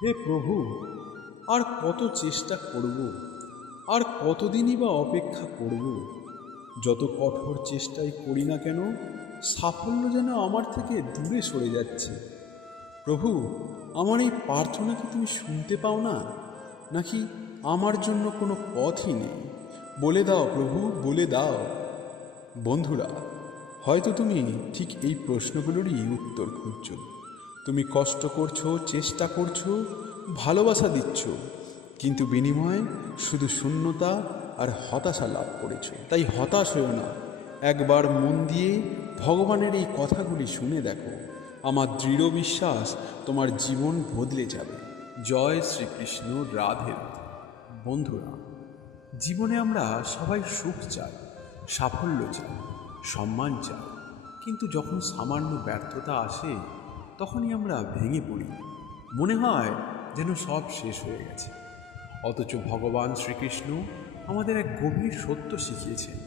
হে প্রভু, আর কত চেষ্টা করব, আর কতদিনই বা অপেক্ষা করব? যত কঠোর চেষ্টাই করি না কেন, সাফল্য যেন আমার থেকে দূরে সরে যাচ্ছে। প্রভু, আমার এই প্রার্থনা কি তুমি শুনতে পাও না? নাকি আমার জন্য কোনো পথই নেই? বলে দাও প্রভু, বলে দাও। বন্ধুরা, হয়তো তুমি ঠিক এই প্রশ্নগুলোরই উত্তর খুঁজছো। তুমি কষ্ট করছো, চেষ্টা করছো, ভালোবাসা দিচ্ছ, কিন্তু বিনিময়ে শুধু শূন্যতা আর হতাশা লাভ করেছো। তাই হতাশ হয়েও না, একবার মন দিয়ে ভগবানের এই কথাগুলি শুনে দেখো। আমার দৃঢ় বিশ্বাস তোমার জীবন বদলে যাবে। জয় শ্রীকৃষ্ণ, রাধে রাধে। বন্ধুরা, জীবনে আমরা সবাই সুখ চাই, সাফল্য চাই, সম্মান চাই, কিন্তু যখন সামান্য ব্যর্থতা আসে তখনই আমরা ভেঙে পড়ি। মনে হয় যেন সব শেষ হয়ে গেছে। অথচ ভগবান শ্রীকৃষ্ণ আমাদের এক গভীর সত্য শিখিয়েছেন,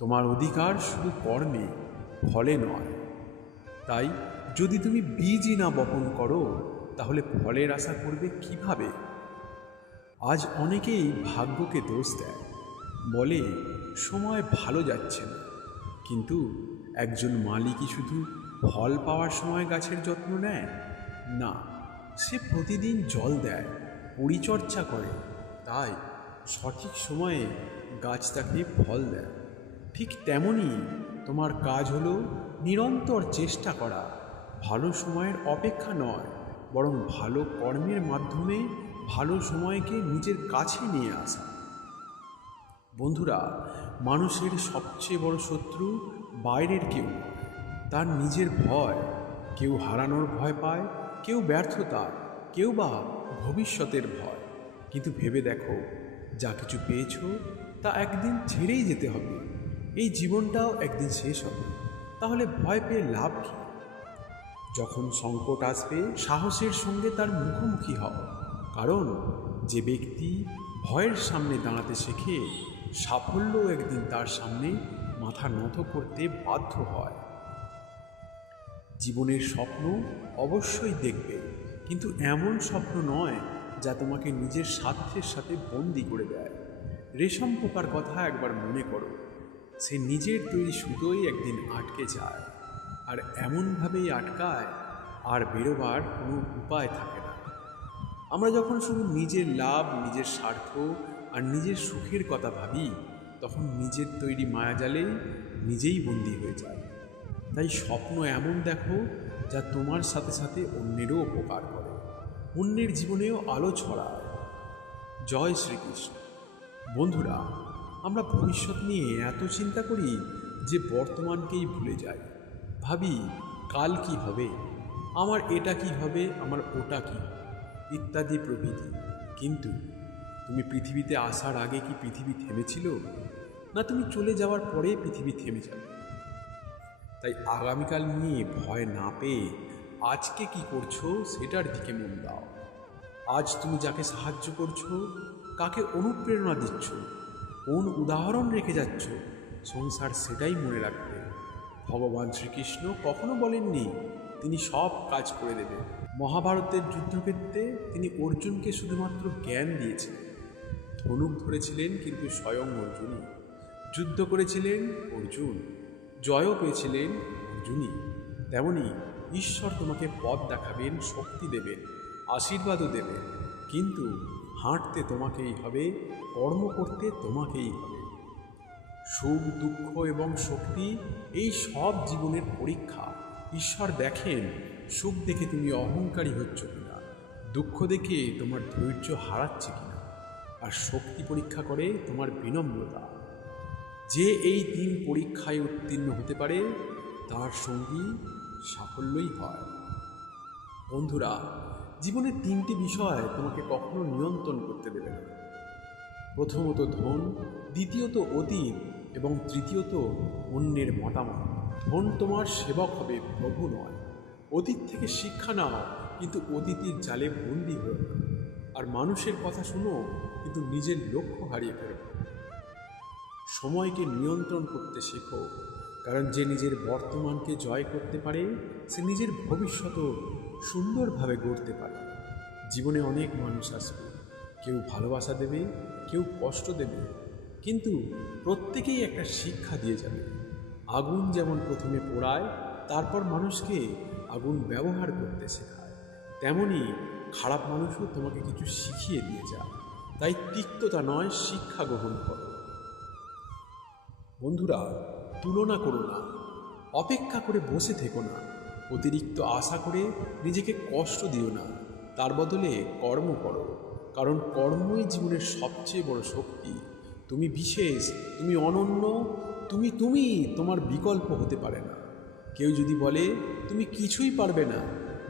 তোমার অধিকার শুধু কর্মে, ফলে নয়। তাই যদি তুমি বীজই না বপন করো, তাহলে ফলের আশা করবে কিভাবে? আজ অনেকেই ভাগ্যকে দোষ দেয়, বলে সময় ভালো যাচ্ছে না। কিন্তু একজন মালি কি শুধু ফল পাওয়ার সময় গাছের যত্ন নেয়? না, সে প্রতিদিন জল দেয়, পরিচর্যা করে। তাই সঠিক সময়ে গাছ তাকে ফল দেয়। ঠিক তেমনই তোমার কাজ হলো নিরন্তর চেষ্টা করা, ভালো সময়ের অপেক্ষা নয়, বরং ভালো কর্মের মাধ্যমে ভালো সময়কে নিজের কাছে নিয়ে আসা। বন্ধুরা, মানুষের সবচেয়ে বড় শত্রু বাইরের কেউ নয়, তার নিজের ভয়। কেউ হারানোর ভয় পায়, কেউ ব্যর্থতা, কেউ বা ভবিষ্যতের ভয়। কিন্তু ভেবে দেখো, যা কিছু পেয়েছো তা একদিন ছেড়েই যেতে হবে। এই জীবনটাও একদিন শেষ হবে। তাহলে ভয় পেয়ে লাভ কী? যখন সংকট আসবে, সাহসের সঙ্গে তার মুখোমুখি হও। কারণ যে ব্যক্তি ভয়ের সামনে দাঁড়াতে শেখে, সাফল্য একদিন তার সামনে মাথা নত করতে বাধ্য হয়। জীবনের স্বপ্ন অবশ্যই দেখবে, কিন্তু এমন স্বপ্ন নয় যা তোমাকে নিজের স্বার্থের সাথে বন্দি করে দেয়। রেশম পোকার কথা একবার মনে করো, সে নিজের তৈরি সুতোই একদিন আটকে যায়, আর এমনভাবেই আটকায় আর বেরোবার কোনো উপায় থাকে না। আমরা যখন শুধু নিজের লাভ, নিজের স্বার্থ আর নিজের সুখের কথা ভাবি, তখন নিজের তৈরি মায়াজালে নিজেই বন্দী হয়ে যায়। তাই স্বপ্ন এমন দেখো যা তোমার সাথে সাথে অন্যেরও উপকার করে, অন্যের জীবনেও আলো ছড়ায়। জয় শ্রীকৃষ্ণ। বন্ধুরা, আমরা ভবিষ্যৎ নিয়ে এত চিন্তা করি যে বর্তমানকেই ভুলে যাই। ভাবি, কাল কি হবে, আমার এটা কি হবে, আমার ওটা কি হবে, ইত্যাদি প্রভৃতি। কিন্তু তুমি পৃথিবীতে আসার আগে কি পৃথিবী থেমেছিল? না তুমি চলে যাওয়ার পরে পৃথিবী থেমে যাবে? তাই আগামীকাল নিয়ে ভয় না পেয়ে আজকে কি করছো সেটার দিকে মন দাও। আজ তুমি যাকে সাহায্য করছো, কাকে অনুপ্রেরণা দিচ্ছ, কোন উদাহরণ রেখে যাচ্ছ, সংসার সেটাই মনে রাখবে। ভগবান শ্রীকৃষ্ণ কখনো বলেননি তিনি সব কাজ করে দেবেন। মহাভারতের যুদ্ধক্ষেত্রে তিনি অর্জুনকে শুধুমাত্র জ্ঞান দিয়েছিলেন। ধনুক ধরেছিলেন কিন্তু স্বয়ং অর্জুনই। যুদ্ধ করেছিলেন অর্জুন, জয়ও পেয়েছিলেন অর্জুনই। তেমনি ঈশ্বর তোমাকে পথ দেখাবেন, শক্তি দেবেন, আশীর্বাদও দেবেন, কিন্তু হাঁটতে তোমাকেই হবে, কর্ম করতে তোমাকেই হবে। সুখ, দুঃখ এবং শক্তি এই সব জীবনের পরীক্ষা। ঈশ্বর দেখেন সুখ দেখে তুমি অহংকারী হচ্ছ কিনা, দুঃখ দেখে তোমার ধৈর্য হারাচ্ছে কিনা, আর শক্তি পরীক্ষা করে তোমার বিনম্রতা। যে এই তিন পরীক্ষায় উত্তীর্ণ হতে পারে, তার সঙ্গী সাফল্যই হয়। বন্ধুরা, জীবনে তিনটি বিষয় তোমাকে কখনো নিয়ন্ত্রণ করতে দেবে না। প্রথমত ধন, দ্বিতীয়ত অতীত এবং তৃতীয়ত অন্যের মতামত। ধন তোমার সেবক হবে, প্রভু নয়। অতীত থেকে শিক্ষা নাও, কিন্তু অতীতের জালে বন্দী হও না। আর মানুষের কথা শুনো, কিন্তু নিজের লক্ষ্য হারিয়ে ফেলো। সময়কে নিয়ন্ত্রণ করতে শেখো, কারণ যে নিজের বর্তমানকে জয় করতে পারে, সে নিজের ভবিষ্যৎও সুন্দরভাবে গড়তে পারে। জীবনে অনেক মানুষ আসবে, কেউ ভালোবাসা দেবে, কেউ কষ্ট দেবে, কিন্তু প্রত্যেকেই একটা শিক্ষা দিয়ে যাবে। আগুন যেমন প্রথমে পোড়ায়, তারপর মানুষকে আগুন ব্যবহার করতে শেখায়, তেমনি খারাপ মানুষও তোমাকে কিছু শিখিয়ে দিয়ে যায়। তাই তিক্ততা নয়, শিক্ষা গ্রহণ করো। বন্ধুরা, তুলনা করো না, অপেক্ষা করে বসে থেকো না, অতিরিক্ত আশা করে নিজেকে কষ্ট দিও না। তার বদলে কর্ম করো, কারণ কর্মই জীবনের সবচেয়ে বড় শক্তি। তুমি বিশেষ, তুমি অনন্য, তুমি তোমার বিকল্প হতে পারে না। কেউ যদি বলে তুমি কিছুই পারবে না,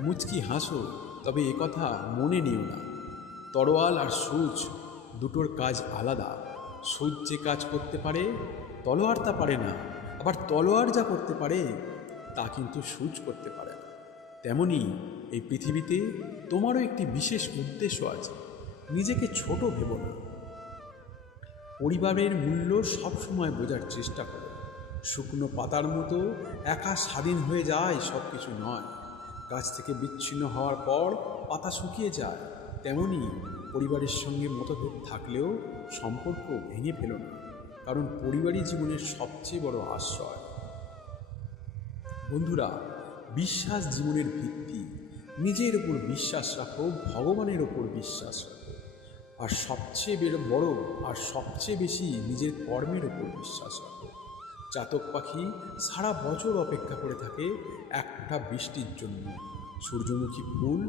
মুচকি হাসো, তবে একথা মনে নিও না। তরোয়াল আর সূচ দুটোর কাজ আলাদা। সূচ যে কাজ করতে পারে তলোয়ার তা পারে না, আবার তলোয়ার যা করতে পারে তা কিন্তু সূচ করতে পারে না। তেমনি এই পৃথিবীতে তোমারও একটি বিশেষ উদ্দেশ্য আছে। নিজেকে ছোট ভেবো না। পরিবারের মূল্য সবসময় বোঝার চেষ্টা করো। শুকনো পাতার মতো একা স্বাধীন হয়ে যায় সব কিছু নয়। গাছ থেকে বিচ্ছিন্ন হওয়ার পর পাতা শুকিয়ে যায়, তেমনি পরিবারের সঙ্গে মতভেদ থাকলেও সম্পর্ক ভেঙে ফেলো না, কারণ পরিবারই জীবনের সবচেয়ে বড় আশ্রয়। বন্ধুরা, বিশ্বাস জীবনের ভিত্তি। নিজের ওপর বিশ্বাস রাখো, ভগবানের ওপর বিশ্বাস রাখো, আর সবচেয়ে বেশি নিজের কর্মের ওপর বিশ্বাস রাখো। চাতক পাখি সারা বছর অপেক্ষা করে থাকে একটা বৃষ্টির জন্য। সূর্যমুখী ফুল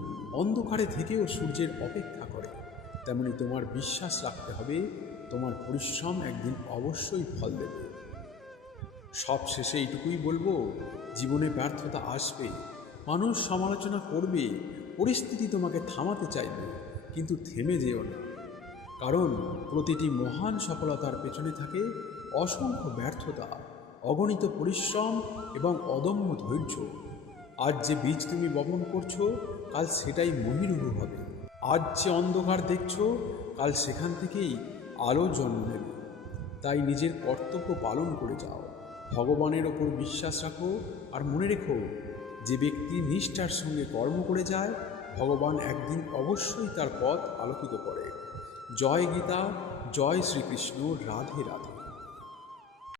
অন্ধকারে থেকেও সূর্যের অপেক্ষা করে। তেমনি তোমার বিশ্বাস রাখতে হবে, তোমার পরিশ্রম একদিন অবশ্যই ফল দেবে। সব শেষে এইটুকুই বলবো, জীবনে ব্যর্থতা আসবে, মানুষ সমালোচনা করবে, পরিস্থিতি তোমাকে থামাতে চাইবে, কিন্তু থেমে যেও না, কারণ প্রতিটি মহান সফলতার পেছনে থাকে অসংখ্য ব্যর্থতা, অগণিত পরিশ্রম এবং অদম্য ধৈর্য। আজ যে বীজ তুমি বপন করছো, কাল সেটাই মহিরুহ হবে। আজ যে অন্ধকার দেখছো, কাল সেখান থেকেই আলো জন্ম নেবে। তাই নিজের কর্তব্য পালন করে যাও, ভগবানের ওপর বিশ্বাস রাখো, আর মনে রেখো, যে ব্যক্তি নিষ্ঠার সঙ্গে কর্ম করে যায়, ভগবান একদিন অবশ্যই তার পথ আলোকিত করে। জয় গীতা, জয় শ্রীকৃষ্ণ, রাধে রাধে।